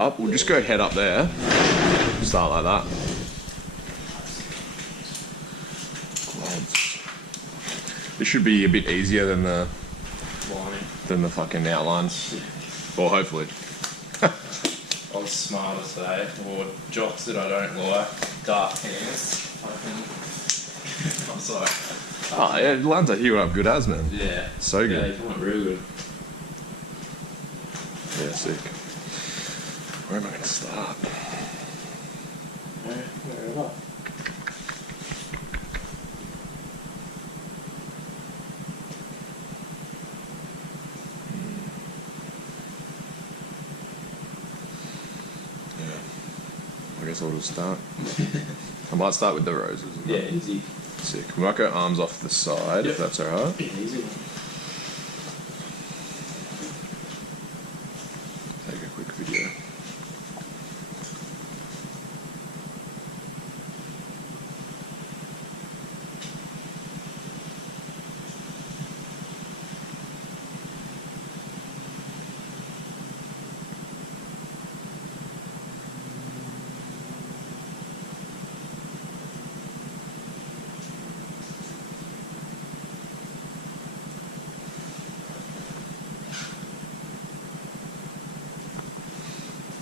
Up, we'll just go head up there. Start like that. This should be a bit easier than the fucking outlines. Or hopefully. I was smarter today. Or jocks that I don't like. Dark hands. I'm sorry. Oh yeah, lines are here up good as, man. Yeah. So good. Yeah, you went real good. Yeah, sick. Where am I going to start? Wherever. Yeah. I guess I'll just start. I might start with the roses. Yeah, easy. Sick. We might go arms off the side, if that's alright. Easy. Take a quick video.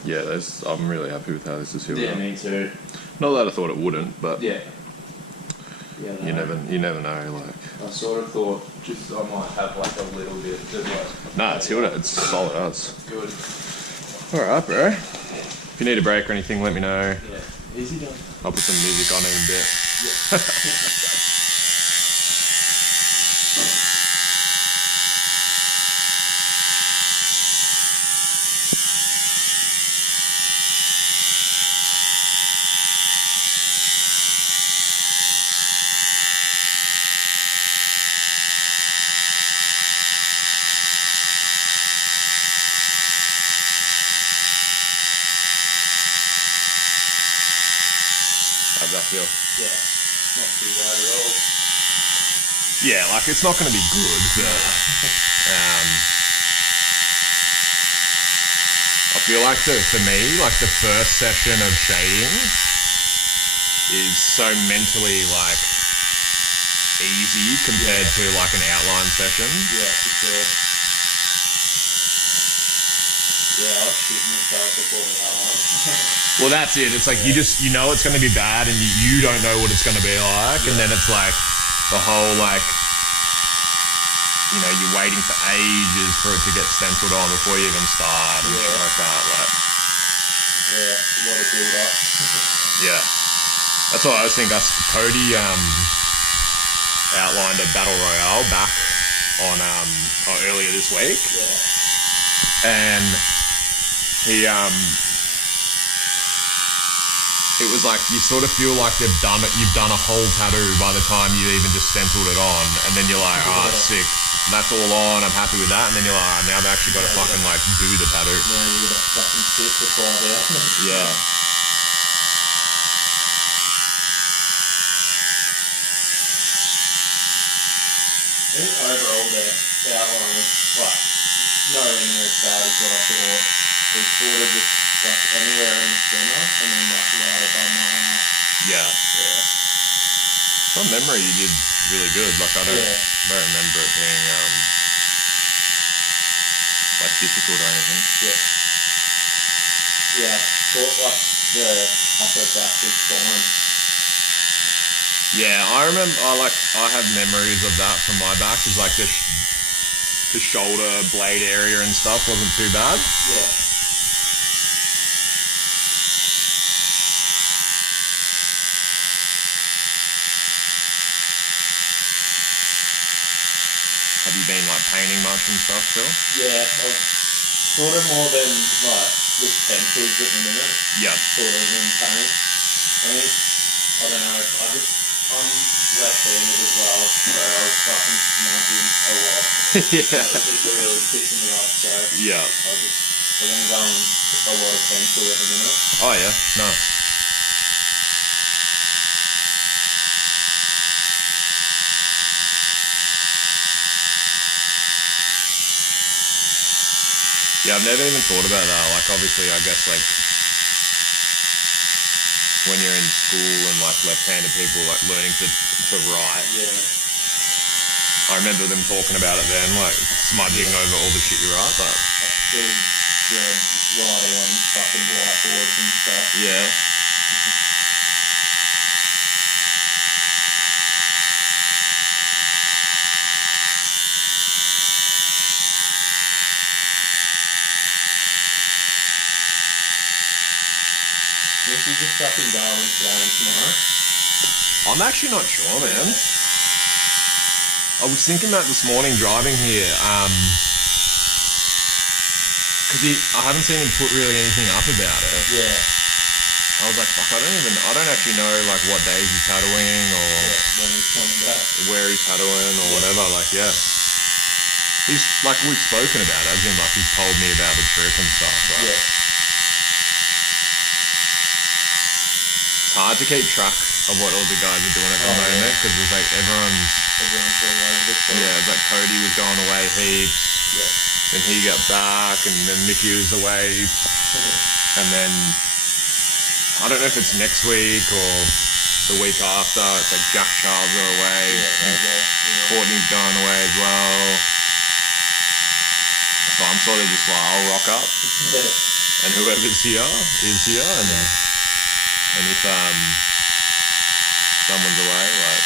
Yeah, I'm really happy with how this is healed Yeah, up. me too. Not that I thought it wouldn't, but Yeah. you never know. Like, I sort of thought just I might have like a little bit of like. nah, it's healed up. It's solid as. Good. All right, bro. If you need a break or anything, let me know. Yeah. Easy done. I'll put some music on in a bit. Yeah. How's that feel? Yeah. Not too bad at all. Yeah, like it's not going to be good, but I feel like for me, like the first session of shading is so mentally like easy compared to like an outline session. Yeah, for sure. Yeah, I was shitting myself before that one. Well, that's it. It's like you know it's going to be bad, and you don't know what it's going to be like, and then it's like the whole like, you know, you're waiting for ages for it to get stenciled on before you even start and shit like that. Like, yeah, a lot of build up. yeah, that's what I was thinking. Cody outlined a battle royale back on earlier this week, and he it was like you sort of feel like you've done a whole tattoo by the time you even just stenciled it on, and then you're like, oh, sick, that's all on, I'm happy with that, and then you're like, oh, now I've actually got to fucking like do the tattoo. Now you got to fucking sit for 5 hours. Yeah. I think overall the outline was like nowhere near as bad as what I thought. It was sort of just like anywhere in the centre and then like right above my eye. Yeah. Yeah. From memory, you did really good. Like I don't remember it being like difficult or anything. Yeah. Yeah. Thought like the upper back was fine. Yeah, I remember. I have memories of that from my back. Is like the shoulder blade area and stuff wasn't too bad. Yeah. Have you been like painting much and stuff still? Yeah, I've sort of more than like with pencils at the minute. Yeah. Sort of in paint. I think, I don't know, I'm left-handed as well, so I was fucking smudging a lot. Yeah. That was just really pissing me off, so Yeah. I've been going a lot of pencil at the minute. Oh yeah, no. Yeah, I've never even thought about that. Like, obviously, I guess, like, when you're in school and, like, left-handed people, like, learning to write. Yeah. I remember them talking about it then, like, smudging over all the shit you write, but... I still dread writing on fucking whiteboards and stuff. Yeah. If you just fucking go and flying tomorrow. I'm actually not sure, man. I was thinking that this morning driving here, because I haven't seen him put really anything up about it. Yeah. I was like, fuck, I don't actually know, like, what days he's tattooing or When he's coming back. where he's tattooing or whatever. Like, yeah. He's, like, we've spoken about it, as in, like, he's told me about the trip and stuff. Right? Yeah. It's hard to keep track of what all the guys are doing at the moment, because it's like everyone's all over the place. yeah, it's like Cody was going away heaps, then he got back, and then Mickey was away, and then I don't know if it's next week or the week after. It's like Jack Charles are away, Courtney's going away as well, so I'm sort of just like, I'll rock up, and whoever's here is here, and if someone's away, like...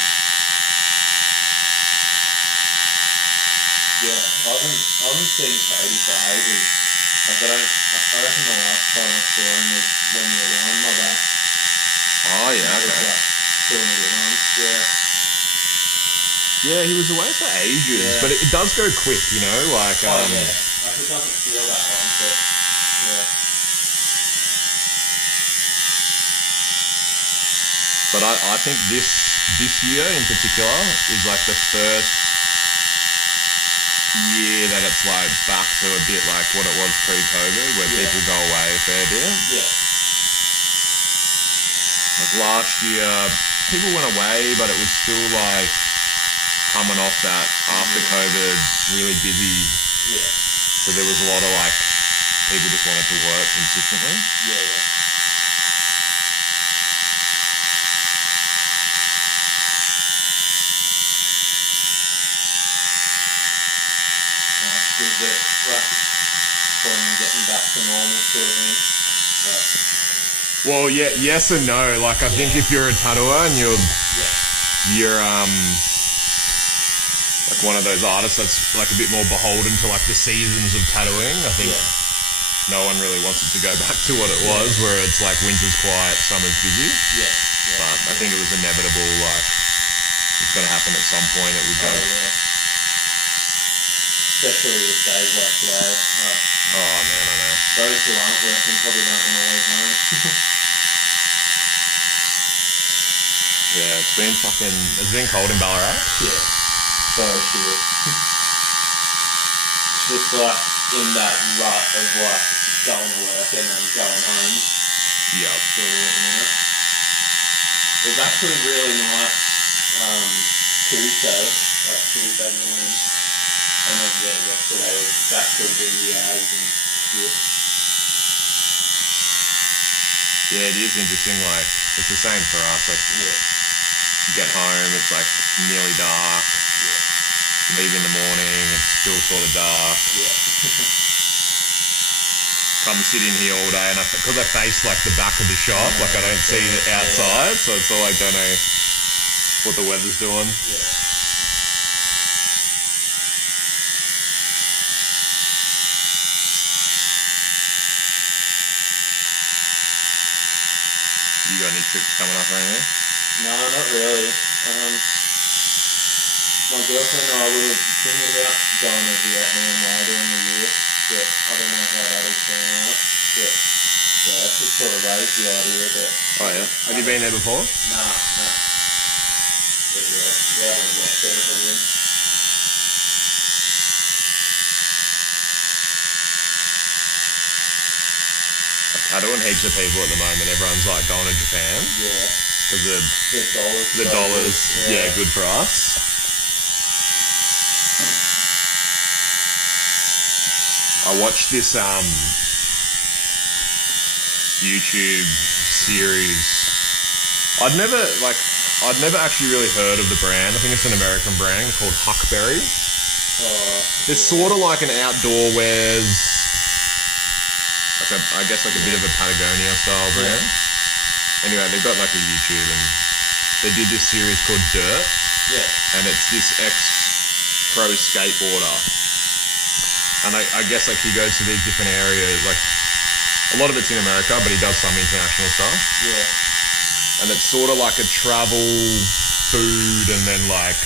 Yeah, I haven't seen Cody for ages. Like, I reckon the last time I saw him was when you were on my back. Oh, yeah, It was okay. like 2 and a bit months, yeah. Yeah, he was away for ages, but it does go quick, you know, like... Yeah. Like, it doesn't feel that long, but, yeah. But I think this year in particular is like the first year that it's like back to a bit like what it was pre-COVID, where people go away a fair bit. Yeah. Like last year, people went away, but it was still like coming off that after COVID, really busy. Yeah. So there was a lot of like people just wanted to work consistently. Yeah. That, like, finally getting back to normal sort of thing. Like, Well, yeah, yes and no. Like, I think if you're a tattooer and you're like one of those artists that's like a bit more beholden to like the seasons of tattooing, I think no one really wants it to go back to what it was, where it's like winter's quiet, summer's busy. But I think it was inevitable. Like, it's going to happen at some point. It would go. Especially with days like today. Like, Oh man, I know. those who aren't working probably don't want to leave home. Yeah, it's been cold in Ballarat. Yeah. So shit. It's just like in that rut of like going to work and then going home. Yep. Sort of at the minute. It was actually really nice Tuesday morning. And then yesterday was back to windy as and shit. Yeah, it is interesting. Like, it's the same for us. Like, you get home, it's like nearly dark. Leave in the morning, it's still sort of dark. Come sit in here all day, and because I face like the back of the shop, like I don't see it outside, so it's all like, don't know what the weather's doing. You got any trips coming up or anything? No, not really. My girlfriend and I were thinking about going to Vietnam later in the year, but I don't know how that'll turn out. But yeah, it's just sort of raised the idea that... Oh yeah? Have you been there before? Nah. But yeah, we haven't locked anything in. Tattooing heaps of people at the moment. Everyone's like going to Japan. Yeah. Because the dollars. Yeah, good for us. I watched this YouTube series. I'd never actually really heard of the brand. I think it's an American brand called Huckberry. It's sort of like an outdoor wears, I guess like a bit of a Patagonia style brand. Anyway, they've got like a YouTube and they did this series called Dirt. Yeah. And it's this ex-pro skateboarder. And I guess like he goes to these different areas, like a lot of it's in America, but he does some international stuff. Yeah. And it's sort of like a travel, food, and then like,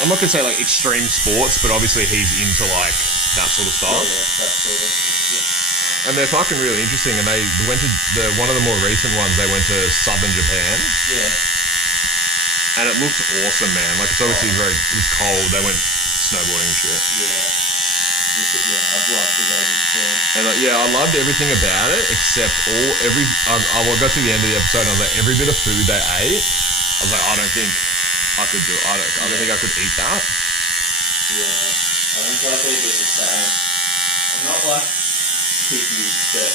I'm not going to say like extreme sports, but obviously he's into like that sort of stuff. Yeah, that sort of, yeah. And they're fucking really interesting. And they went to one of the more recent ones, they went to southern Japan. Yeah. And it looked awesome, man. Like it's obviously it was cold. They went snowboarding and shit. Yeah. I'd like to go to Japan. And like, yeah, I loved everything about it except I got to the end of the episode and I was like, every bit of food they ate, I was like, I don't think I could do it. I don't think I could eat that. Yeah. I think I'd eat it the same. I'm not like picky, but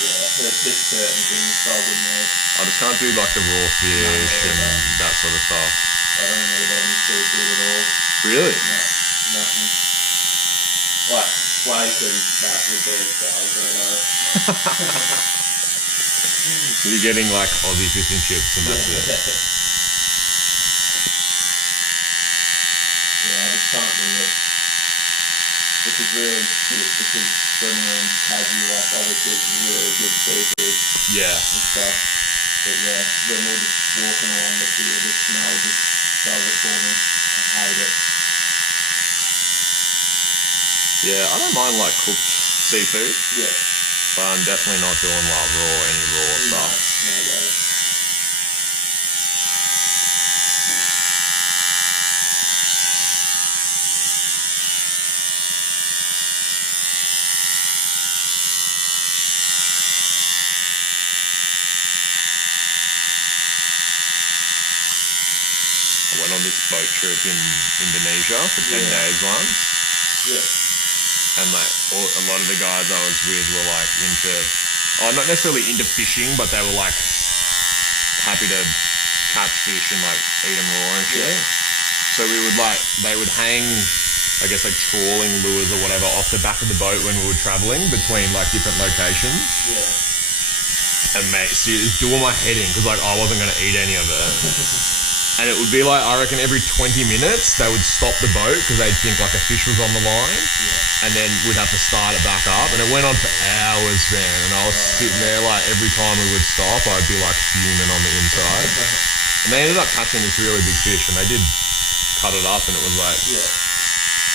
yeah, there's just certain things I wouldn't eat. I just can't do like the raw fish and that sort of stuff. I don't eat any seafood at all. Really? No, nothing. Like flake and that would be as far as I go. You're getting like Aussie fish and chips and that's it. Yeah, I just can't do it. Which is really shit because when we're in Tassie, like obviously it's really good seafood. Yeah. And stuff. But yeah, when we're just walking along the pier, the smell just does it for me. I hate it. Yeah, I don't mind like cooked seafood. Yeah. But I'm definitely not doing like any raw stuff. No way. I went on this boat trip in Indonesia for 10 days once. Yeah. And like a lot of the guys I was with were like not necessarily into fishing, but they were like happy to catch fish and like eat them raw and shit. Yeah. So they would hang, I guess like trawling lures or whatever off the back of the boat when we were traveling between like different locations. Yeah. And mate, see, it was doing my head in because like I wasn't going to eat any of it. And it would be like, I reckon every 20 minutes they would stop the boat because they'd think like a fish was on the line. Yeah. And then we'd have to start it back up. And it went on for hours, man. And I was sitting there like every time we would stop, I'd be like fuming on the inside. And they ended up catching this really big fish and they did cut it up and it was like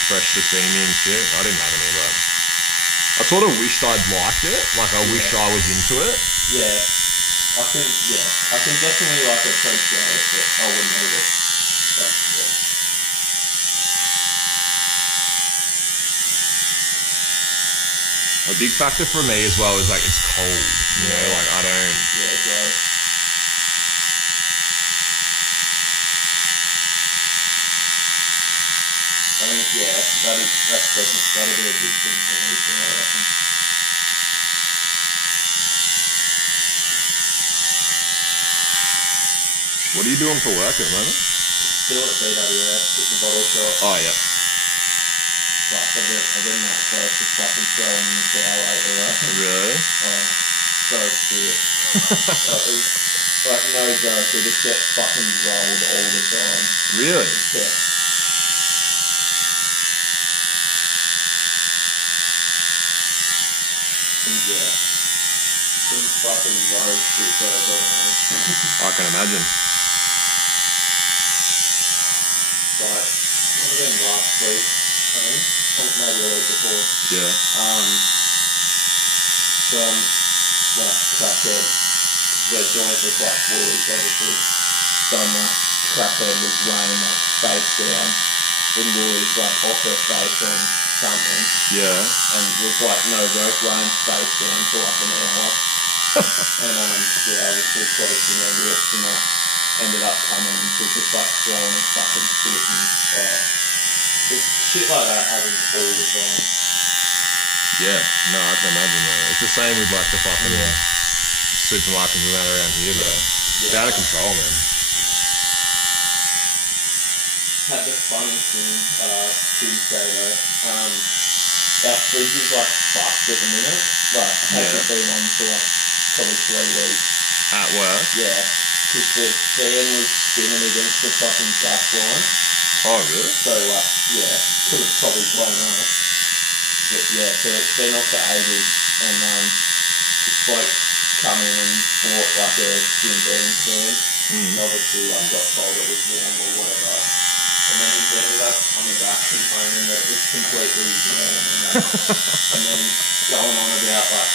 fresh sashimi and shit. I didn't have any of that. I sort of wished I'd liked it. Like I wished I was into it. Yeah. I can definitely like appreciate it, but I wouldn't eat it. But, yeah. A big factor for me as well is like it's cold. You know, like I don't. Yeah, great. I think that'll be a big thing for me. So I reckon. What are you doing for work at the moment? Still at BWS, at the bottle shop. Oh, yeah. Like, I've been that close to fucking throwing in the shower later, right? Really? Oh, so shit. like, no joke, we just get fucking rolled all the time. Really? Yeah. And yeah. Some fucking road shit goes on. I can imagine. Like, might have been last week, I think. Maybe a week before. Yeah. Some, like, crackhead, their joint was like woolies, obviously. Some crackhead was laying like face down in woolies, like off her face on something. Yeah. And was like no joke, laying face down for like an hour. And obviously police and ambulance and that ended up coming and she was just like throwing a fucking shit and It's shit like that happens all the time. Yeah, no, I can imagine that. It's the same with like the fucking supermarkets and that around here, though. It's out of control, man. Had the funniest thing Tuesday though. Our fridge is like fucked at the minute. Like, hasn't been on for like probably 3 weeks. At work? Yeah, because the fan was spinning against the fucking gas line. Oh, really? So like, yeah, could have probably blown off. But yeah, so it's been off for ages, and this bloke come in and bought like a Jim Beam can. Obviously, like got told it was warm or whatever. And then he ended up coming back complaining that it was completely warm and that. And then going on about like,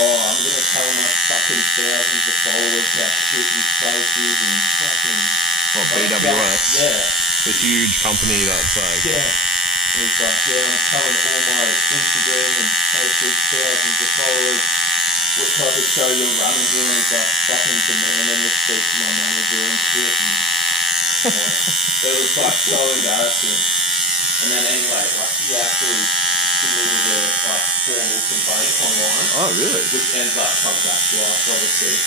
oh, I'm going to tell my fucking thousands of followers how shit this place is and fucking... Well, BWS? Yeah. The huge company that's like... Yeah. And he's like, yeah, I'm telling all my Instagram and Facebook thousands of followers what type of show you're running here, and he's like fucking demanding to speak to my manager and shit. And, it was like so embarrassing. And then anyway, like he actually submitted a like formal complaint online. Oh, really? Which ends up coming back to us, obviously.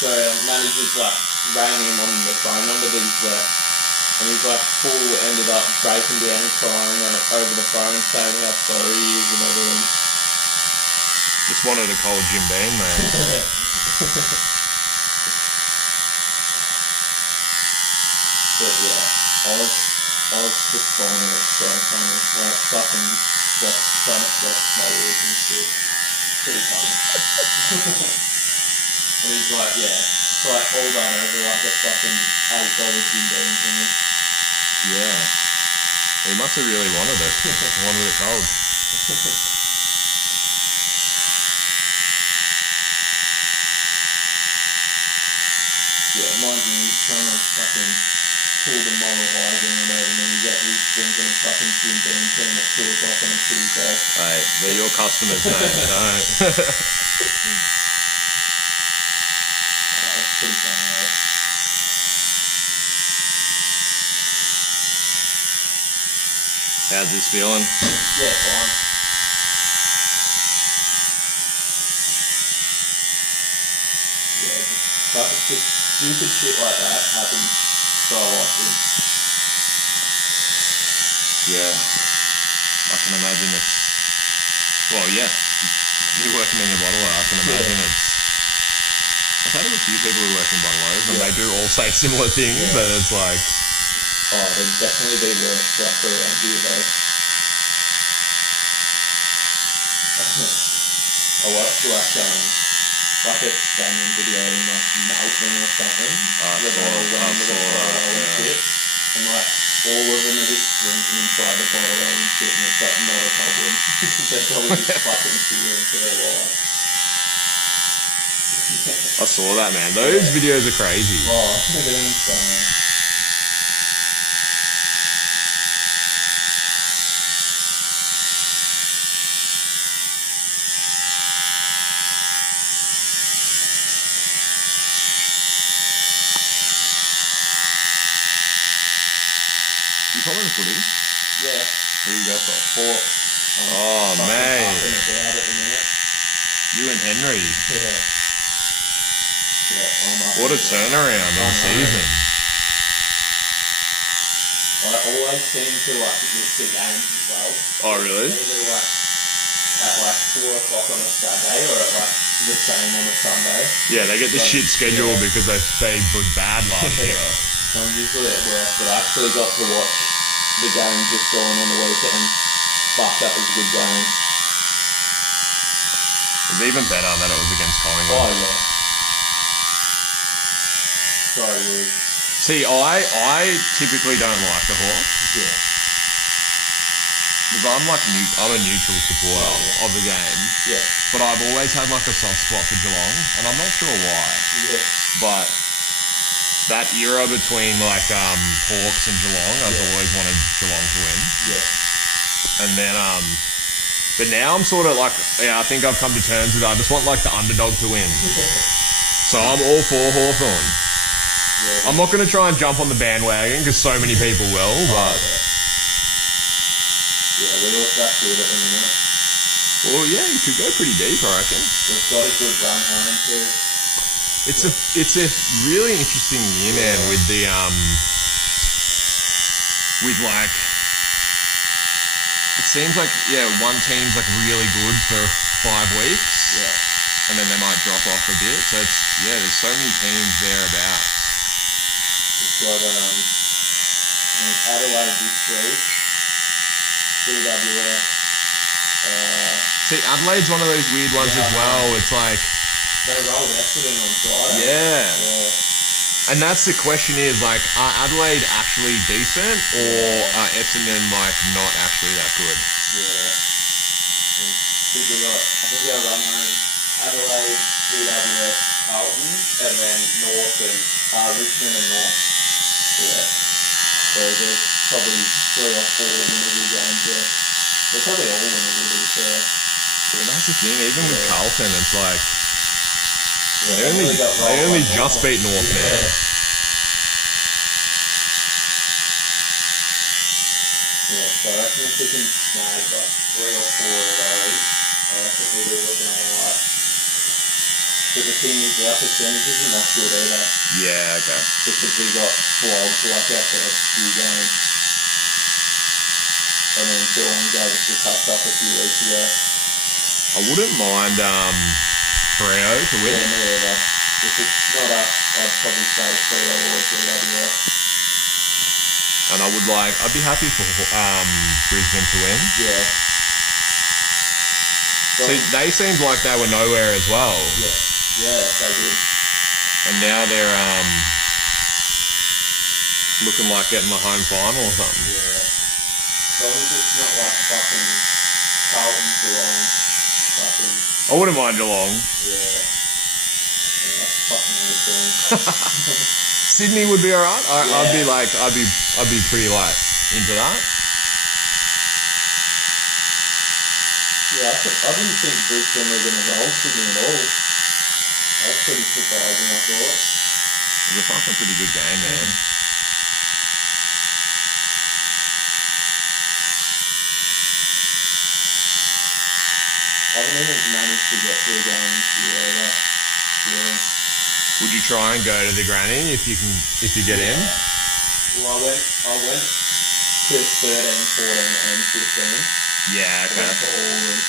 So our manager's like rang him on the phone number that he's left, and he's like ended up breaking down and crying on it over the phone, saying how sorry he is and everything. Just wanted to call Jim Beam, man. But yeah, I was just finding it so funny. Like fucking like trying to flex my ears and shit. Pretty funny. And he's like, yeah, it's like all done over like a fucking $8 Jim Beam thing. Yeah. He must have really wanted it. Wanted it cold. Yeah, mind you, he's trying to fucking pull the moral high ground over me. Yet he's drinking a fucking Jim Beam can at 2 o'clock on a Tuesday. Hey, they're your customers, mate. Don't. That's pretty funny, though. How's this feeling? Yeah, fine. Yeah, just stupid shit like that happens so often. Yeah. I can imagine it's... Well, yeah. You're working in the bottler. I can imagine it's... I've had a few people who work in bottlers, and they do all say similar things, but it's like... Oh, there'd definitely be worse stuff around here, though. I watched like a banging video in like Melbourne or something. Where they all went into the bottle and shit. And like all of them are just drinking inside the bottle and shit, and it's like not a problem. They're probably just fucking cheering for their life. I saw that, man. Those videos are crazy. Oh, they're insane. You following footy? Yeah. Who you go for? Port. Oh, mate. About at the minute. You and Henry. Yeah. Yeah, I'm up. What a turnaround in season. I always seem to like miss the games as well. Oh, really? Either like at like 4 o'clock on a Saturday or at like the same on a Sunday. Yeah, they get the shit schedule because they were bad last year. So I'm usually at work, but I actually got to watch the game just going on the weekend. Fuck, that was a good game. It was even better that it was against Collingwood. Oh yeah. So good. See, I typically don't like the Hawks. Yeah. Because I'm a neutral supporter of the game. Yeah. But I've always had like a soft spot for Geelong, and I'm not sure why. Yeah. But that era between like Hawks and Geelong, I've always wanted Geelong to win. Yeah. And then but now I'm sort of like, I think I've come to terms with it. I just want like the underdog to win. So I'm all for Hawthorn. Yeah. I'm not going to try and jump on the bandwagon because so many people will, but Yeah, we look that good at the minute. Well, yeah, you could go pretty deep, I reckon. We've got a good run home too. It's a really interesting year, man, with the with like, it seems like one team's like really good for 5 weeks, and then they might drop off a bit. So it's there's so many teams thereabout. We've got Adelaide this week, GWS. See, Adelaide's one of those weird ones as well. It's like they rolled Essendon on Friday. Yeah. And that's the question is, like, are Adelaide actually decent, or are Essendon, like, not actually that good? Yeah. I think our run home, Adelaide, GWS, Carlton, and then North and Richmond and North. Yeah. So there's probably 3 or 4 winnable games there. They're probably all winnable, to be fair. Well, that's the thing, even with Carlton, it's like, they only just beat North, man. Yeah, so I reckon if we can snag like 3 or 4 of those, I reckon we'll be looking alright. But the thing is, our percentage isn't that good either. Yeah, okay. Because we got flogged for like our first few games. And then Geelong gave us the touch up a few weeks ago. I wouldn't mind Freo to win. Yeah, me either. If it's not us, I'd probably say Freo or GWS. And I'd be happy for Brisbane to win. Yeah. So they seemed like they were nowhere as well. Yeah, they did. And now they're looking like getting the home final or something. Yeah. As long as it's not like fucking Carlton, Geelong, fucking... I wouldn't mind Geelong. Yeah. That's fucking awesome. Sydney would be alright. I'd be pretty like into that. Yeah, I didn't think Brisbane were going to roll Sydney at all. That was pretty surprising, I thought. It was a fucking pretty good game, man. I haven't even managed to get to a game this year either. Yeah. Would you try and go to the granny if you get in? Well, I went to 13, 14 and 15. Yeah, okay. I went to all of them.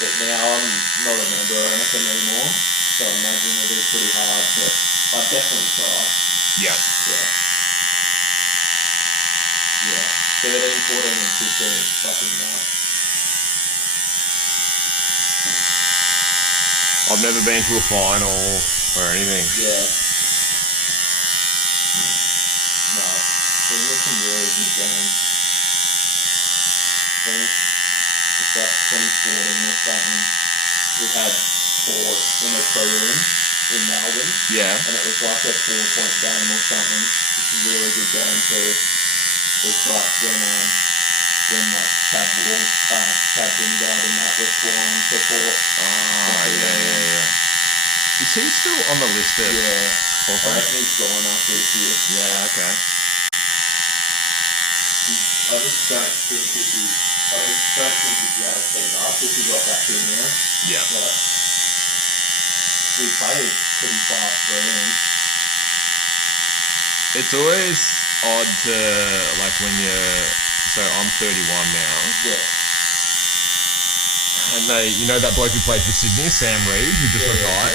But now I'm not a member or anything anymore, so I imagine it'll be pretty hard, but I'd definitely try. Yeah. Yeah. 13, 14 and 15 is fucking nuts. I've never been to a final or anything. Yeah. No, there's some really good games. I think it's like 2014 or something. We had sport in a prelim in Melbourne. Yeah. And it was like a 4-point game or something. It's a really good game too. It's like when like Chad Wingard and that were flying support. Oh, yeah. Is he still on the list of... Yeah. I reckon he's gone after this year. Yeah, okay. I just don't think he'd be able to keep up if he got back in there. Yeah. Like, we played pretty fast game. It's always odd to, like, when you're... So I'm 31 now. Yeah. And you know that bloke who played for Sydney, Sam Reid, who just retired?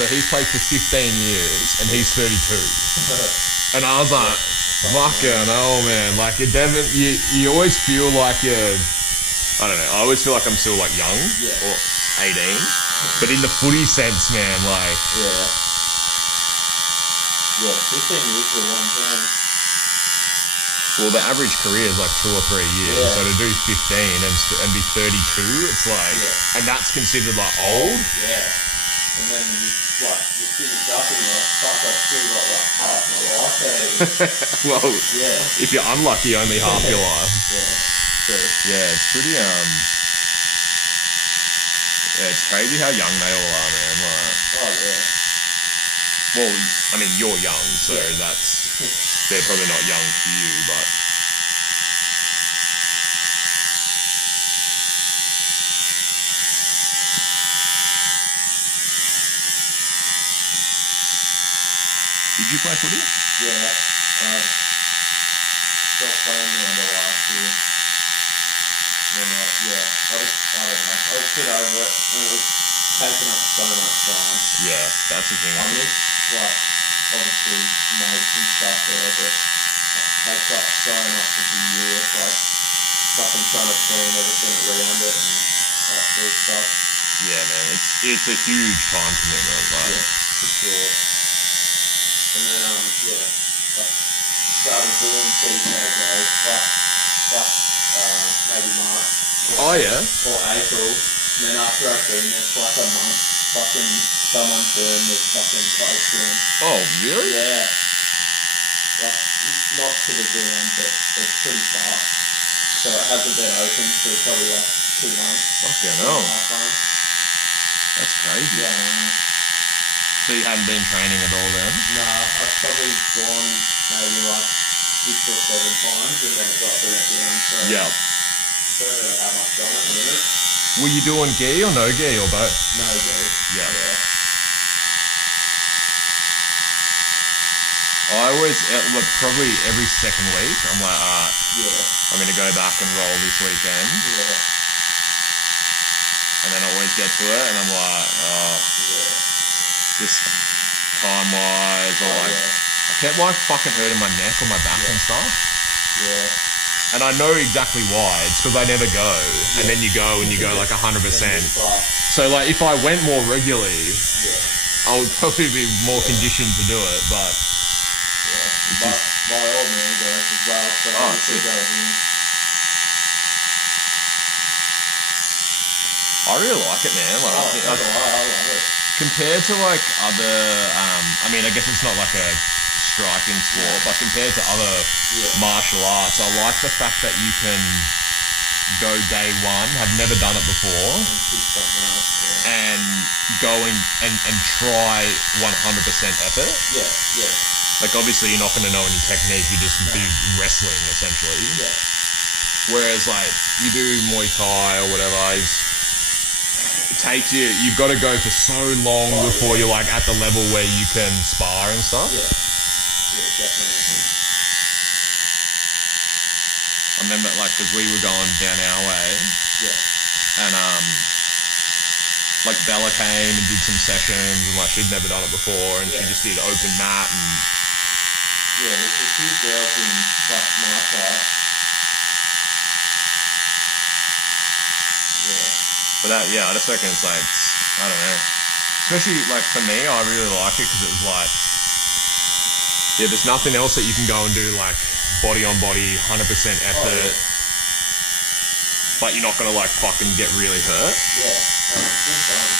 So he's played for 15 years, and he's 32. And I was like, fucking hell, man. Like, you always feel like you're... I don't know. I always feel like I'm still, like, young. Yeah. Or 18. But in the footy sense, man, like... Yeah, 15 years for a long time. Well, the average career is like 2 or 3 years. Yeah. So to do 15 and be 32, it's like... Yeah. And that's considered, like, old? Yeah. And then you finish up and you're like, fuck, I've still got, like, half my life ahead of me. Well, yeah. If you're unlucky, only half your life. Yeah. True. Yeah, it's pretty, Yeah, it's crazy how young they all are, man. Like... Oh, yeah. Well, I mean, you're young, so that's... They're probably not young to you, but... you play footy? Yeah. Stopped playing the end of last year. And then, I don't know. I was a bit over it. And it was taking up so much time. Yeah, that's the thing. I miss, like, obviously, mates and stuff there, but it takes up so much of the year. Like, fucking trying to plan everything around it and that sort of stuff. Yeah, man, it's a huge time commitment. Like. Yeah, for sure. And then, I started doing POV, maybe March. Oh, yeah? Or April. And then after I've been there for like a month, fucking someone burned this fucking place down. Oh, really? Yeah. Like, not to the ground, but it's pretty far. So it hasn't been open for probably like 2 months. Fucking hell. 2.5 months. That's crazy. Yeah. So you hadn't been training at all then? No, I've probably gone maybe like 6 or 7 times and then it got burnt down. So Yeah. I don't really have much on at the minute. Were you doing gi or no gi or both? No go. Yeah. Yeah. I always, probably every second week, I'm like, alright, Yeah. I'm going to go back and roll this weekend. Yeah. And then I always get to it and I'm like, oh, Yeah. just time-wise, or like, I kept like fucking hurting my neck or my back and stuff. Yeah. And I know exactly why. It's because I never go. And then you go and you go like 100%. So like if I went more regularly, I would probably be more conditioned to do it. But My old man goes as well, so Oh, he shit. goes in. I really like it, man. Like, I love it. compared to like other, I mean, I guess it's not like a striking sport, but compared to other martial arts, I like the fact that you can go day one, have never done it before, and go and try 100% effort. Yeah. Like obviously you're not going to know any technique, you just do wrestling essentially. Yeah. Whereas like you do Muay Thai or whatever, it takes you, you've got to go for so long before you're like at the level where you can spar and stuff. Yeah, definitely. I remember like, because we were going down our way, and like Bella came and did some sessions, and like she'd never done it before, and she just did open mat and there's a few girls in like my class. but that, I just reckon it's like, I don't know, especially like for me, I really like it because it was like, there's nothing else that you can go and do like body on body, 100% effort, but you're not gonna like fucking get really hurt. Good fun.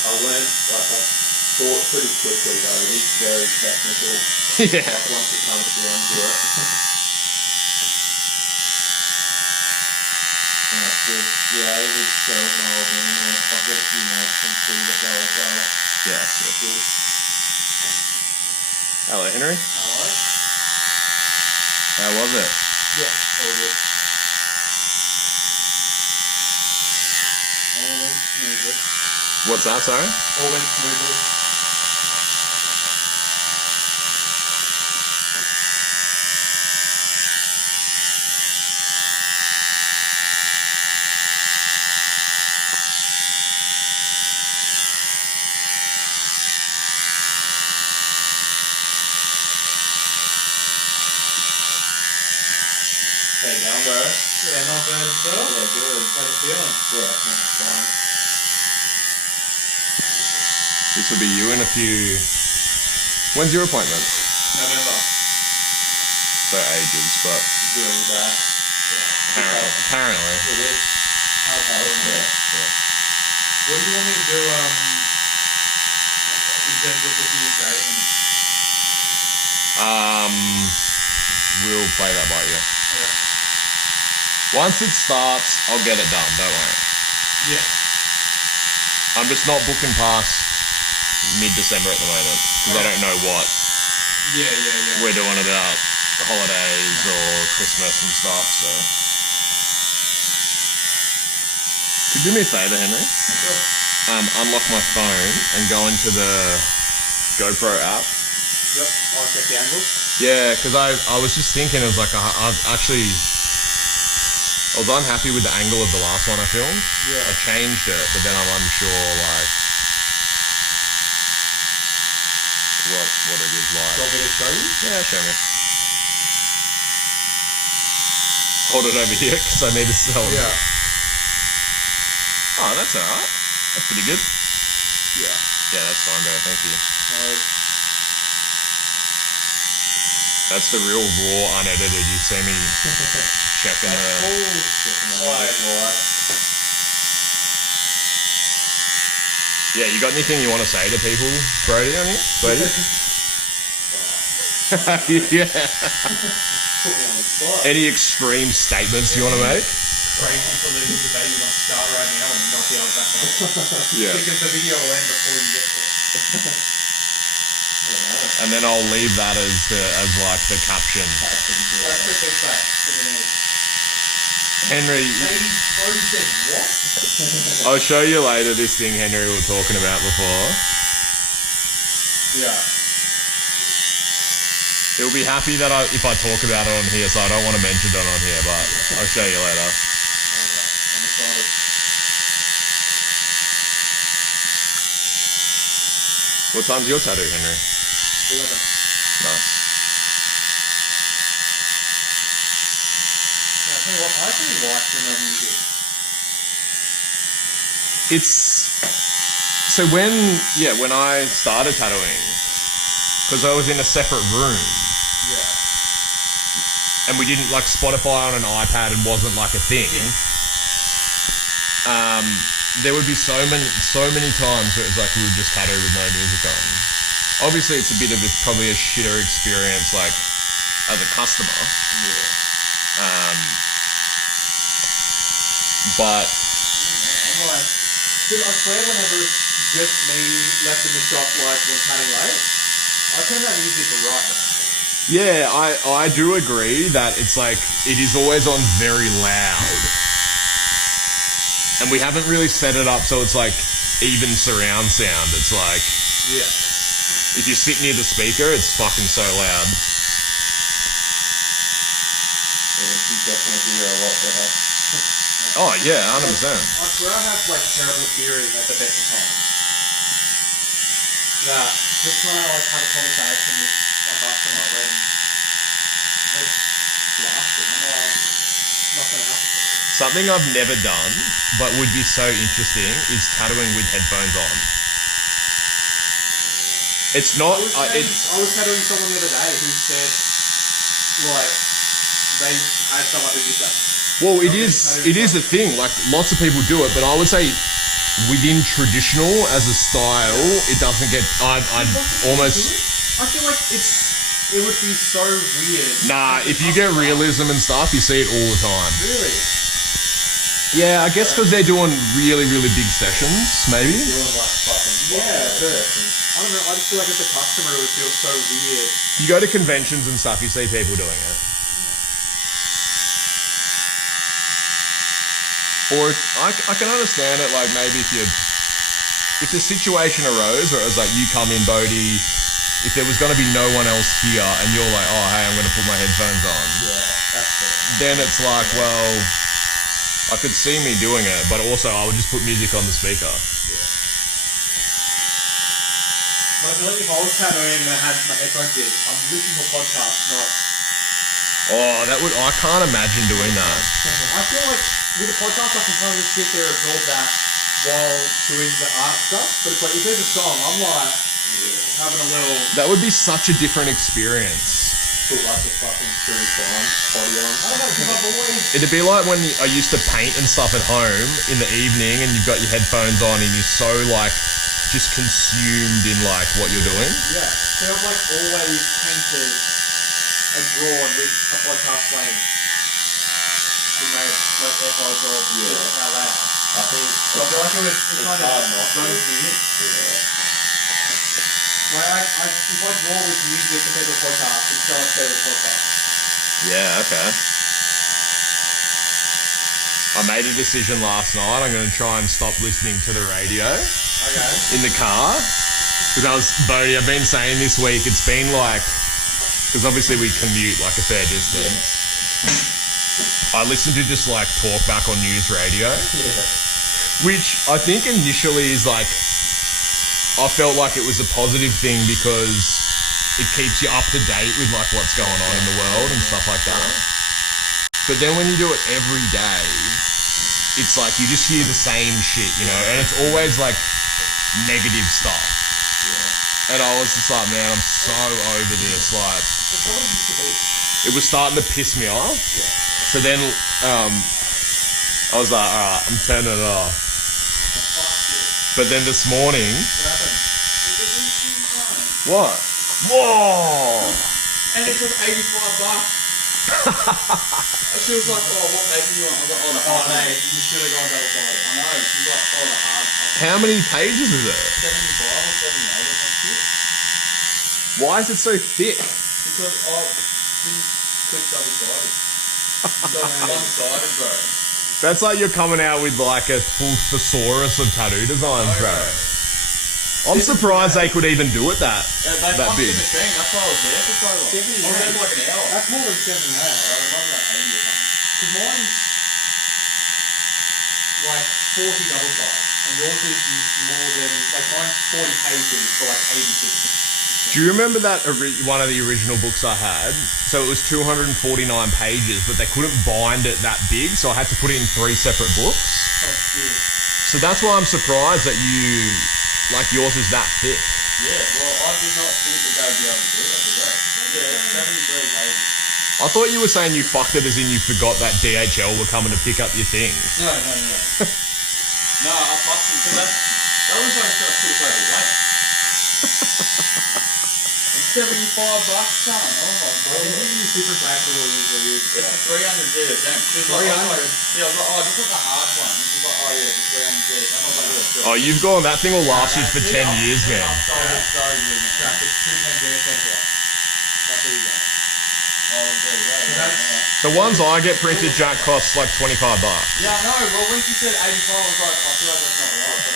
I learned, like, I thought pretty quickly though, it is very technical. Yeah. Like, once it comes down to it. And that's good. Yeah, it was so mild, man. I've got a few mates from school that go as well. Yeah, That's good. Hello, Henry. Hello? How was it? Yeah, all good. All went smoothly. What's that, sorry? All went smoothly. How you going, bro? Yeah, not bad yourself. Yeah, good. How you feeling? Yeah, that's fine. This will be you in a few... When's your appointment? November. So ages, but Doing that. apparently. It is. Okay. Yeah. What do you want me to do in terms of booking your training? We'll play that by ear. Okay. Once it starts, I'll get it done, don't worry. Yeah. I'm just not booking past mid-December at the moment, because I don't know what Yeah. we're doing about holidays or Christmas and stuff, so... Could you do me a favour, Henry? Sure. unlock my phone and go into the GoPro app. Yep. I'll check the angle. Yeah, because I was just thinking, it was like, I was unhappy with the angle of the last one I filmed. Yeah. I changed it, but then I'm unsure, like, what it is like. Do you want me to show you? Yeah, show me. Hold it over here, because I need to sell it. Yeah. Oh, that's alright. That's pretty good. Yeah. Yeah, that's fine, bro. Thank you. That's the real raw, unedited. You see me checking the... Yeah, you got anything you want to say to people, Brody, on here? Brody? Yeah. Put me on the spot. Any extreme statements you want to make? Crazy for losing the baby on start right now and not be able to back off. Yeah. Because the video will end before you get to it. And then I'll leave that as like the caption. That's the big fact for the news. Henry, Baby Brody said what? I'll show you later this thing Henry was talking about before. Yeah. He'll be happy that if I talk about it on here, so I don't want to mention it on here, but I'll show you later. I'm excited. What time's your tattoo, Henry? 11. Nice. Yeah, I tell you what, I actually like the no music. It's so when I started tattooing, because I was in a separate room Yeah. and we didn't like Spotify on an iPad and wasn't like a thing. There would be so many times where it was like we would just tattoo with no music on. Obviously, it's probably a shitter experience, like as a customer. Yeah. But I'm like, dude, I swear whenever it's just me left in the shop, like when cutting late, I turn that music right down. yeah, I do agree that it's like it is always on very loud, and we haven't really set it up so it's like even surround sound. It's like Yeah. if you sit near the speaker, it's fucking so loud. Yeah, you can definitely hear a lot better. Oh yeah, 100%. I swear I have like terrible hearing at the best of times. That just when I like have a conversation with a customer when it's blasting, I'm like, nothing happens. Something I've never done, but would be so interesting, is tattooing with headphones on. It's not. I was tattooing someone the other day who said, like, they had someone who did that. Well, it is a thing. Like lots of people do it, but I would say within traditional as a style, it doesn't get. I'd almost. I feel like it would be so weird. Nah, if you get realism and stuff, you see it all the time. Really? Yeah, I guess because they're doing really, really big sessions, maybe. Doing like fucking but I don't know. I just feel like as a customer, it would feel so weird. You go to conventions and stuff, you see people doing it. Or I can understand it, like maybe if the situation arose where it was like you come in, Bodhi, if there was going to be no one else here and you're like, oh hey, I'm going to put my headphones on, Yeah, that's fair. then it's like, well, I could see me doing it, but also I would just put music on the speaker. Yeah. But I feel like if I was tattooing and I had my headphones in, I'm listening to a podcast, not. Oh, I can't imagine doing that. I feel like with a podcast, I can kind of just sit there and absorb that while doing the art stuff. But it's like if there's a song, I'm like having a little. That would be such a different experience. Put like a fucking true song, body on. I don't know, because I've always. It'd be like when I used to paint and stuff at home in the evening and you've got your headphones on and you're so like just consumed in like what you're doing. Yeah, so I've like always painted and drawn with a podcast playing. We made like echoes or out loud. I think So I feel like it's kind of hard not to. zones me in. Like I if I draw with music compared to a podcast, it's so much better with a podcast. Yeah, okay. I made a decision last night. I'm going to try and stop listening to the radio in the car. Because Bodie, I've been saying this week, it's been like, because obviously we commute like a fair distance. I listen to just like talk back on news radio. Which I think initially is like, I felt like it was a positive thing because it keeps you up to date with like what's going on in the world and stuff like that. But then when you do it every day, it's like you just hear the same shit, you know, and it's always like negative stuff. And I was just like, man, I'm so over this. Like, it was starting to piss me off. So then I was like, all right, I'm turning it off. But then this morning, what? Whoa! And it was $85. She was like, oh, what paper do you want? I was like, oh, the hard mate, you should have gone double-sided. I know, she's like, oh, the hard. How many pages is it? 75 or 78 or some shit. Why is it so thick? Because I didn't click double-sided. So one-sided, bro. That's like you're coming out with like a full thesaurus of tattoo designs, bro. I'm surprised they could even do it that big. The machine, that's why I was there for so long. I was there for like an hour. That's more than 78. I was like 80 or something. Because mine's like 40 double-sided. And yours is more than, like mine's 40 pages for like 86. Do you remember that one of the original books I had? So it was 249 pages, but they couldn't bind it that big, so I had to put it in 3 separate books. Oh, shit. So that's why I'm surprised that you, like yours is that thick. Yeah, well, I did not think that they would be able to do that, did they? Yeah, 73 pages. I thought you were saying you fucked it as in you forgot that DHL were coming to pick up your thing. No. No, I fucked it, because that was like going to put us over weight. $75, son. Oh my god. You use different papers or usually use. It's 300 DSM. She was like, I was like, oh, just want the hard one. She's like, oh yeah, the 300 DSM. I was like, Oh, you've gone, that thing will last you for 10 years, man. It's so good, man. Jack, it's 210 DSM block. That's what you got. Oh, there you go. The ones I get printed, Jack, cost like $25. Yeah, I know. Well, when she said 85, I was like, I feel like that's not right.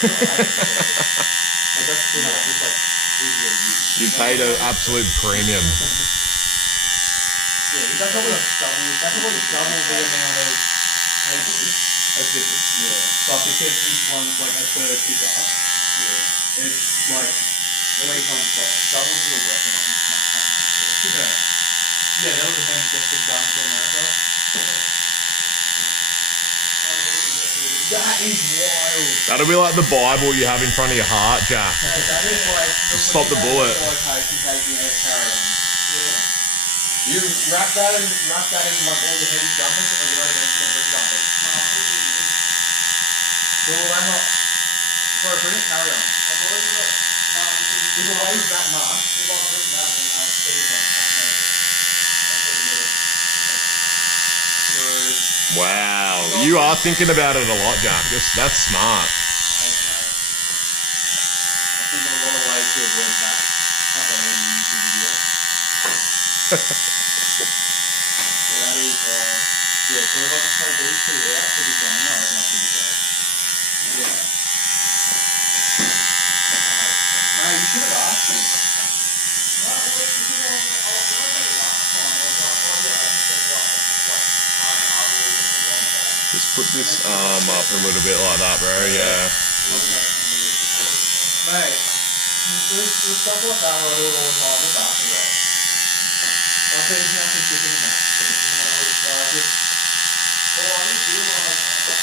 But that's too much. It's like easier to use. You paid an absolute premium. Yeah, that's probably double the amount of pages. Yeah. But because each one's like a third picker, it's like 3 times double the weapon. Yeah, that was the thing just been done to America. That is wild. That'll be like the Bible you have in front of your heart, Jack. That is like Stop the bullet. You wrap that in like all your heavy jumpers, or you only going to bring jumpers? Well, why not? Bro, bring it, carry on. I've already got. If it weighs that much, if I bring that, then I'll speed it. Wow, you are thinking about it a lot, Jack. That's smart. I think of a lot of ways to avoid that. Not on any YouTube video. So that is, yeah, so if I can take these 2 out for this one, I reckon I should be fine. Yeah. Mate, you should have asked me. No, well, because I remember last time, I was like, oh yeah, I just said like hard marble or something like that. Just put this arm up a little bit like that, bro, yeah. Mate, there's stuff like that where I do it all the time, just ask me that. Like there's nothing shipping in that. You know, just... Well, I didn't realise I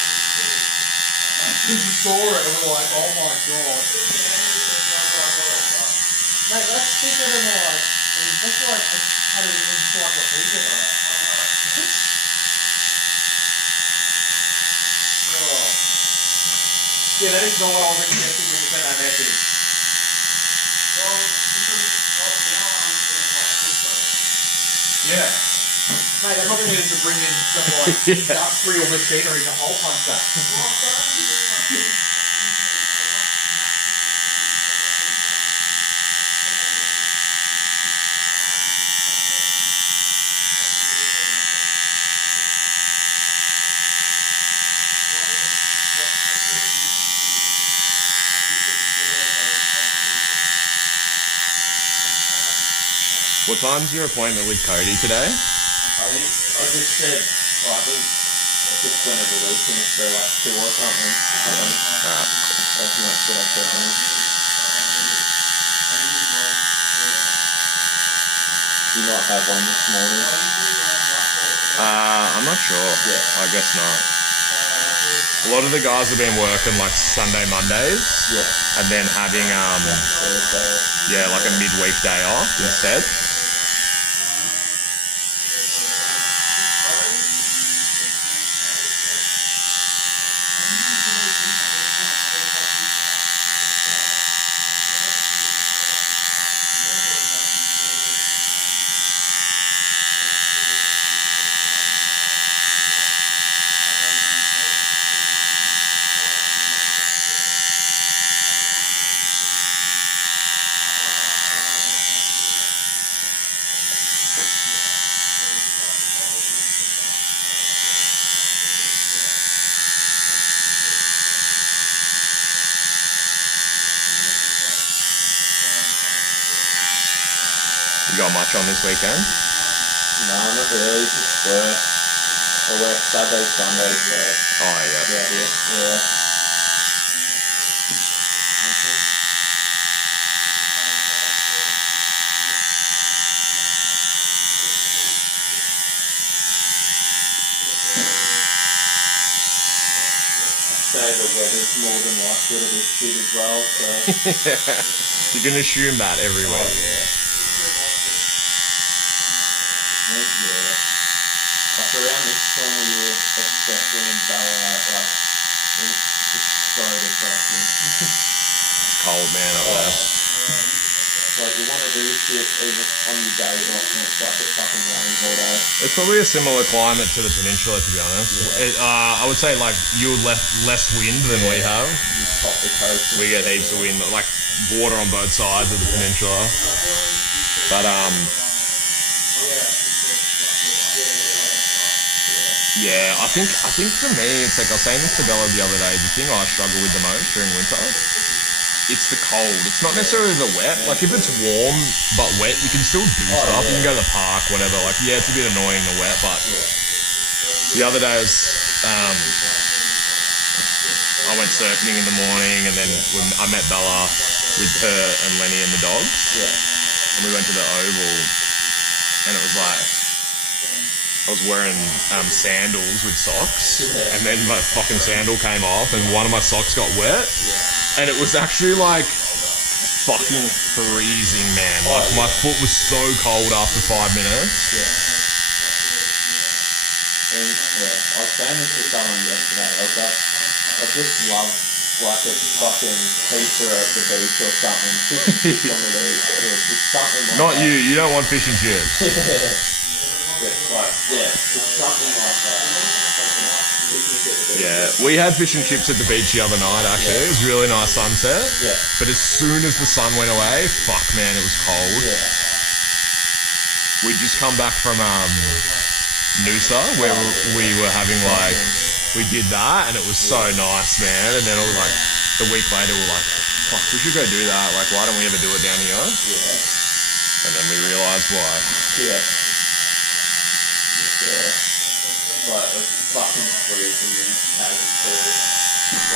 you saw it and we're like, oh my god. Mate, that's thicker than like... that's like a had an encyclopedia on it. Yeah, that is not what I was expecting when you said that message. Well, because now I understand like yeah. Mate, that probably means to bring in some like industrial machinery to hole punch that. What time's your appointment with Cody today? I just said, I think just whenever we finish, so like 2 or something. Alright. That's what I said then. Do you not have one this morning? I'm not sure. Yeah. I guess not. A lot of the guys have been working like Sunday, Mondays, Yeah. and then having Thursday. like a midweek day off instead. You got much on this weekend? No, not really, just work. I work Saturday, Sunday, so Oh, yeah. yeah. Say the weather's more than likely to be shit as well, so You can assume that every week. yeah. Like around this time of year, especially in Ballarat, like it's just so depressing. Cold, man, up there. Like you want to do shit even on your days off and it's like it fucking rains all day. It's probably a similar climate to the peninsula, to be honest. I would say like you less wind than we have. You top the coast. We get heaps of wind, like water on both sides of the peninsula. But yeah, I think for me, it's like I was saying this to Bella the other day. The thing I struggle with the most during winter, it's the cold. It's not necessarily the wet. Like if it's warm but wet, you can still do stuff. You can go to the park, whatever. Like yeah, it's a bit annoying the wet, but the other day was I went surfing in the morning, and then I met Bella with her and Lenny and the dogs. Yeah. And we went to the Oval, and it was like I was wearing sandals with socks, and then my fucking sandal came off, and one of my socks got wet, and it was actually like fucking freezing, man. Like my foot was so cold after 5 minutes. And I was saying this to someone yesterday. I was like, I just love like a fucking pizza at the beach or something. Just something like Not that. you don't want fish and chips. Just something like that. Yeah, we had fish and chips at the beach the other night, actually. It was a really nice sunset. Yeah. But as soon as the sun went away, fuck, man, it was cold. Yeah. We'd just come back from Noosa, where we were having like, we did that, and it was so nice, man. And then it was like, a week later, we were like, fuck, we should go do that. Like, why don't we ever do it down here? Yeah. And then we realised why. Yeah. But it was fucking freezing and having to,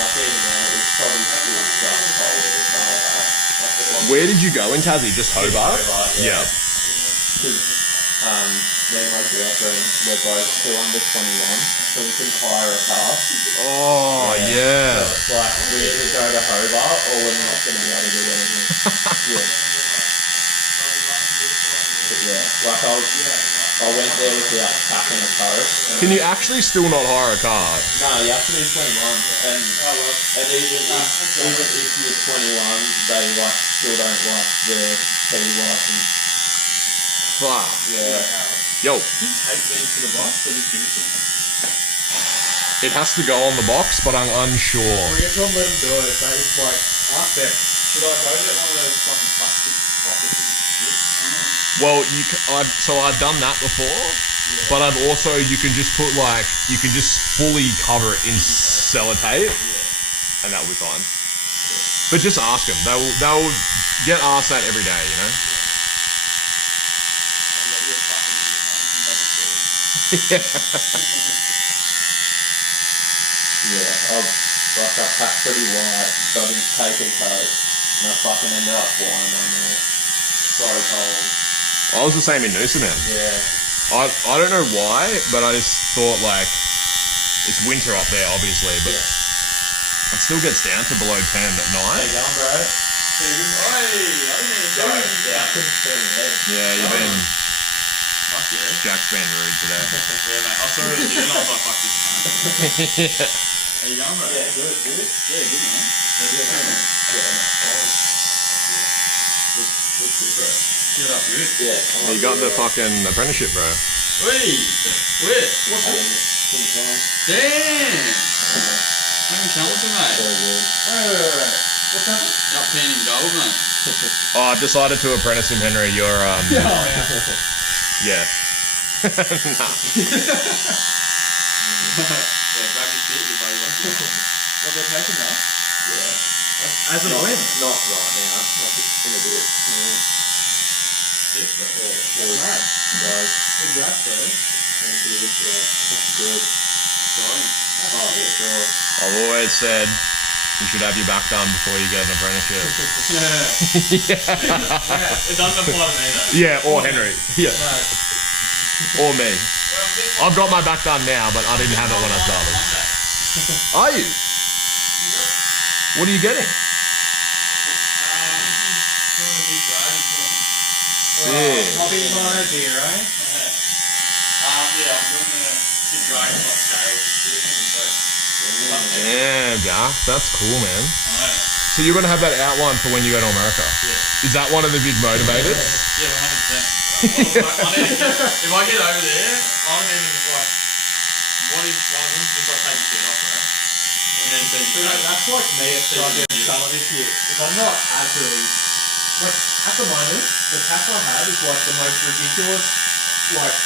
like even then it was probably still just cold as well. Where did you go in Tassie? Just Hobart? Yeah. Because me and my girlfriend, we're both still under 21, so we can hire a car. Oh, yeah. So it's like we either go to Hobart or we're not going to be able to do anything. Yeah. But yeah, like I went there without packing a coat. Can you actually still not hire a car? No, you have to be 21, and even if you're 21, they like still don't like the P license. Fuck. Yeah. Yo, Do you take them to the box or just give it to them? it has to go on the box, but I'm unsure. Well, you can't let them do it. They just like, ask them, should I go get one of those fucking plastic pockets and strips? Well, I've done that before, but I've also, you can just fully cover it in sellotape, and that'll be fine. But just ask them. They'll get asked that every day, you know? Yeah, I packed pretty white, got in KP coat, and I fucking ended up flying one there. So cold. I was the same in Noosa, man. Yeah. I don't know why, but I just thought like it's winter up there, obviously, but it still gets down to below 10 at How night. you going, bro? Oi, I didn't even tell you. Yeah, I couldn't turn your head. Yeah, you've been. Fuck yeah. Jack's been rude today. Yeah, mate. I saw it at you and I was like, fuck this cunt. How you going, bro? Yeah, good, good. Yeah, good, man. Yeah, fine. Looks good, bro. Get up, good. Yeah. You got the fucking apprenticeship, bro. Oi! Where? What's it? King Kong. Damn! Haven't Hamilton, mate. Very good. Right. What's happened? Up pen and gold, mate. Oh, I've decided to apprentice him, Henry. You're yeah. Yeah, back your shit, you buddy. What they're taking now? Yeah. As of when? Not right now. Like in a bit. Sick, bro. Yeah. Right. Guys. Congrats, bro. Thank you. Yeah. That's good. Sorry. Oh, for sure. I've always said you should have your back done before you get an apprenticeship. It doesn't apply to me, though. Yeah, or Henry. Yeah, No. or me. I've got my back done now, but I didn't have it when I started. Are you? What are you getting? Sick. Hobby mode here, right? Yeah, I'm doing the dragon on scales and shit. Yeah, Jack, that's cool, man. Alright. So you're gonna have that outline for when you go to America. Yeah. Is that one of the big motivators? Yeah, 100%. If I get over there, I don't even like. What is one of them? Just like take your shit off, right? And then see. So that's like me at fucking summer this year. If I'm not actually like at the moment, the tack I have is like the most ridiculous, like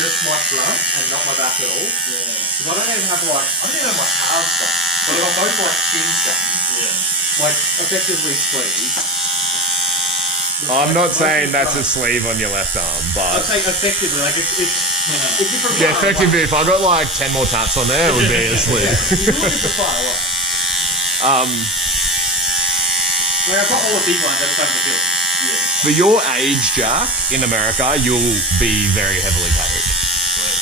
just my front and not my back at all. Yeah. Because I don't even have my calves done. But I've got both like fins done, Yeah. like effectively sleeves. I'm not saying that's a sleeve on your left arm, I'd but say effectively, like it's if you're from yeah, effectively, if I got like 10 more tats on there, it would be a sleeve. You're looking for far away. Like I've got all the big ones, I just haven't fulfilled. Yeah. For your age, Jack, in America, you'll be very heavily covered. Sweet.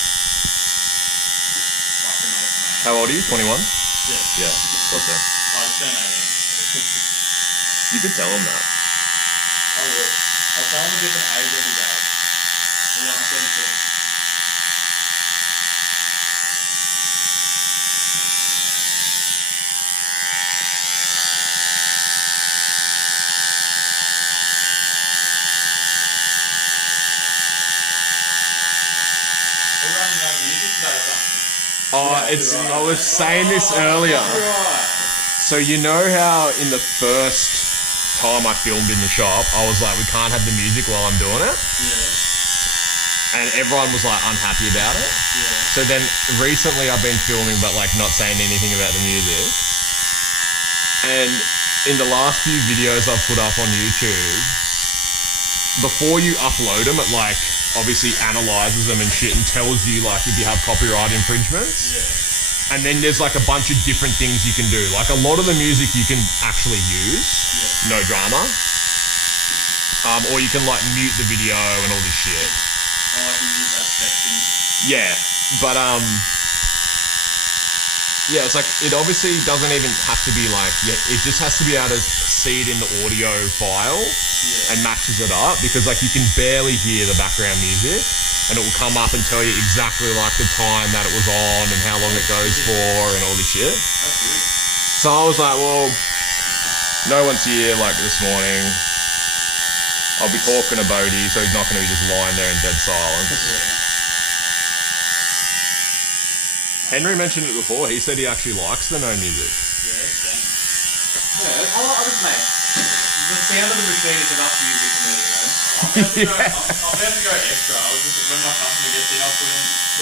Fucking oath, mate. How old are you? 21? Yeah. Yeah, what's that? I just turned 18. You could tell him that. I would. I tell them a different age every day. Yeah, I'm 32. We're running around music today, what's up? I was saying this earlier. Right. So you know how in the first time I filmed in the shop, I was like, we can't have the music while I'm doing it? Yeah. And everyone was like unhappy about it. Yeah. So then recently I've been filming but like not saying anything about the music. And in the last few videos I've put up on YouTube, before you upload them, it like obviously analyzes them and shit and tells you like if you have copyright infringements. Yeah. And then there's like a bunch of different things you can do. Like a lot of the music you can actually use, no drama. Or you can like mute the video and all this shit. I like to use that section. Yeah, but yeah, it's like it obviously doesn't even have to be like, yeah, it just has to be able to see it in the audio file and matches it up, because like you can barely hear the background music and it will come up and tell you exactly like the time that it was on and how long it goes for and all this shit. That's good. So I was like, well, no one's here like this morning. I'll be talking to Bodie, so he's not going to be just lying there in dead silence. Henry mentioned it before. He said he actually likes the no music. Yeah, thanks. Yeah, I just mate. The sound of the machine is enough music for me, you know. I'm about to go extra. I was just, when my customer gets in, I'll put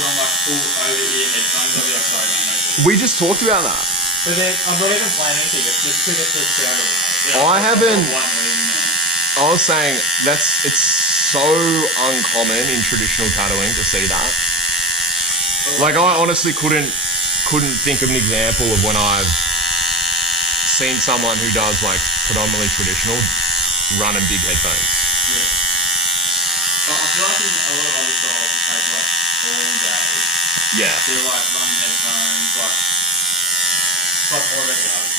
on like full over-ear headphones. I'll be like, sorry, mate, no problem. We just talked about that. But then I'm not even playing anything. It's just to get the sound of it. Yeah, I haven't- White noise in there. I was saying it's so uncommon in traditional tattooing to see that. Like, I honestly couldn't think of an example of when I've seen someone who does, like, predominantly traditional running big headphones. Yeah. But I feel like there's a lot of other styles that take like all day. Yeah. They're like running headphones, like more about the others.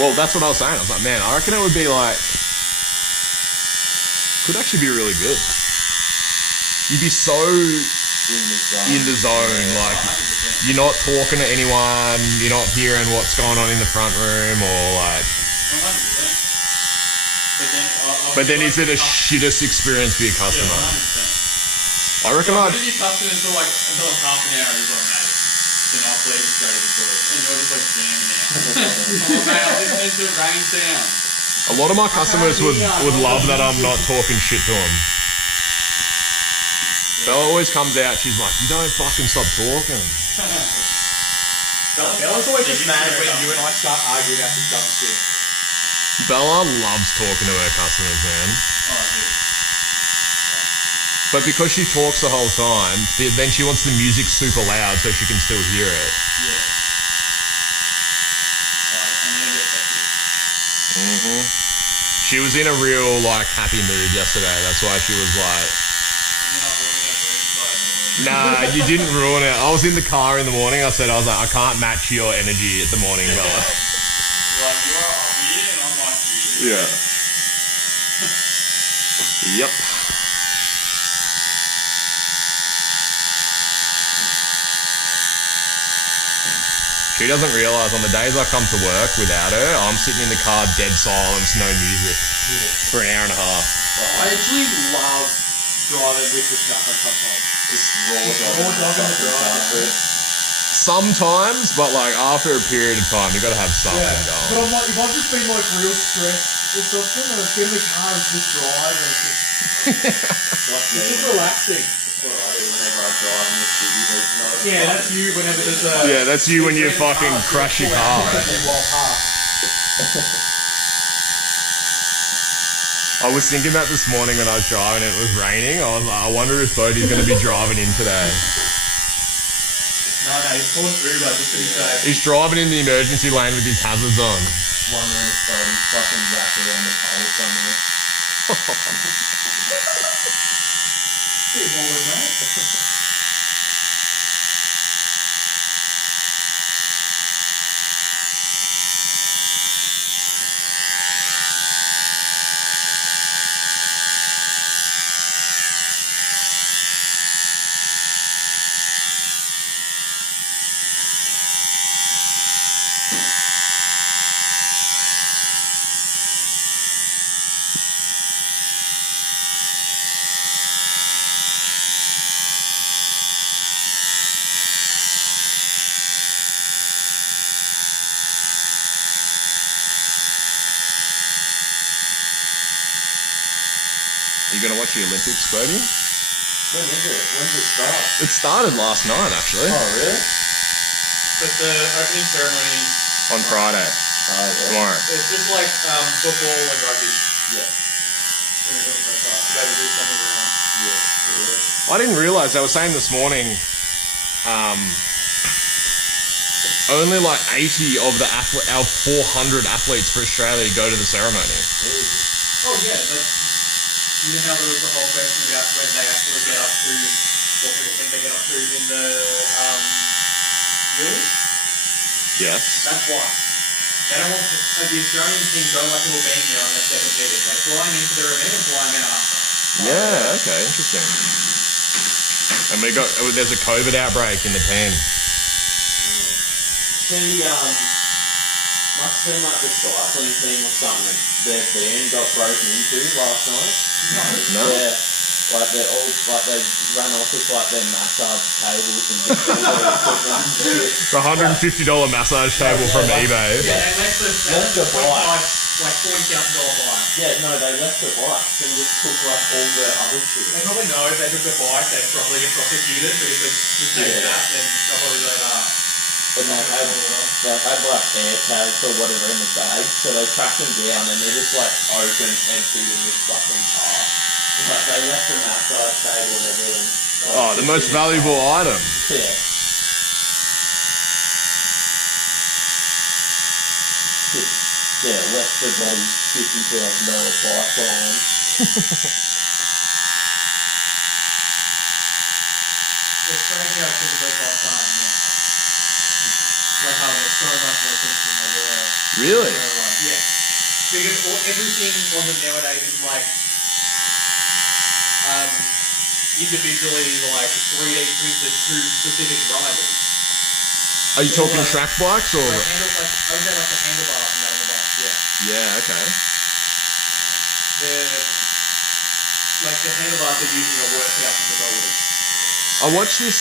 Well, that's what I was saying. I was like, man, I reckon it would be like, could actually be really good. You'd be so in the zone, like, you're not talking to anyone, you're not hearing what's going on in the front room, or like. 100%. But then is it a shittest experience for your customer? Yeah, 100%. I reckon What I'd. if your customer until half an hour is like, mate, then I'll please go to the toilet. And you're just like jamming out. Oh, mate, I'm listening to rain sound. A lot of my customers would love that I'm not talking shit to them. Bella always comes out, she's like, you don't fucking stop talking. Bella's always just mad when you and I start arguing about some dumb shit. Bella loves talking to her customers, man. Oh, dude. But because she talks the whole time, then she wants the music super loud so she can still hear it. Yeah. And then get effective. She was in a real, like, happy mood yesterday. That's why she was like, nah, you didn't ruin it. I was in the car in the morning. I was like, I can't match your energy at the morning, Bella. Like, you are up here and I'm like here. Yeah. Yep. She doesn't realise on the days I come to work without her, I'm sitting in the car, dead silence, no music, for an hour and a half. I actually love driving with the scupper sometimes. Just raw dogging the drive. Sometimes, but like after a period of time, you got to have something But going. I'm like, if I've just been like real stressed or something, and I get in the car and just drive, and it's just relaxing. What I do whenever I drive in the city, there's no. Yeah, that's you whenever there's a. Yeah, that's you when you fucking crash your car. I was thinking that this morning when I was driving. It was raining. I was like, I wonder if Bodie's going to be driving in today. No, he's calling Uber just to be safe. He's driving in the emergency lane with his hazards on. Wondering if Bodie's fucking wrapped around the pole somewhere. Bit more, mate. Are you going to watch the Olympics, Bodie? When is it? When does it start? It started last night, actually. Oh, really? But the opening ceremony On Friday. Tomorrow. it's just like football and rugby. Yeah. And they're doing so far. They do something around. Yeah. I didn't realise, they were saying this morning, only like 80 of our 400 athletes for Australia go to the ceremony. Oh yeah, like you know how there was the whole question about whether they actually get up to what people think they get up to in the Euros? Yes. That's why. They don't want to, like the Australian team don't like people being there unless they're competing. They fly them into their event and fly them out after. Yeah, okay, interesting. And there's a COVID outbreak in the pen. See, must have been like the cycling team or something. Their van got broken into last night. No? Yeah. Like they ran off with like their massage tables and just all their equipment. The $150 massage table from eBay. Yeah, they left the bike. like $40,000 bike. Yeah, no, they left the bikes and just took like all the other shit. They probably know if they took the bike, they'd probably get prosecuted, but if they just take that, then they'll probably be like, And they had like air tags or whatever in the bag, so they tracked them down and they're just like open, empty in this fucking car. Like they left the massage table and everything. Oh, the most valuable item. Yeah. Yeah, left the bloody $50,000 bike line. It's crazy how typical bikes are now. Like how there's so much more things than there were. Really? Yeah. Because everything on them nowadays is like individually like 3D printed to specific riders. Are you talking track bikes or? I would say like the handlebars and that on the bike, yeah. Yeah, okay. The handlebars they're using are worked out to the dollars. I watched this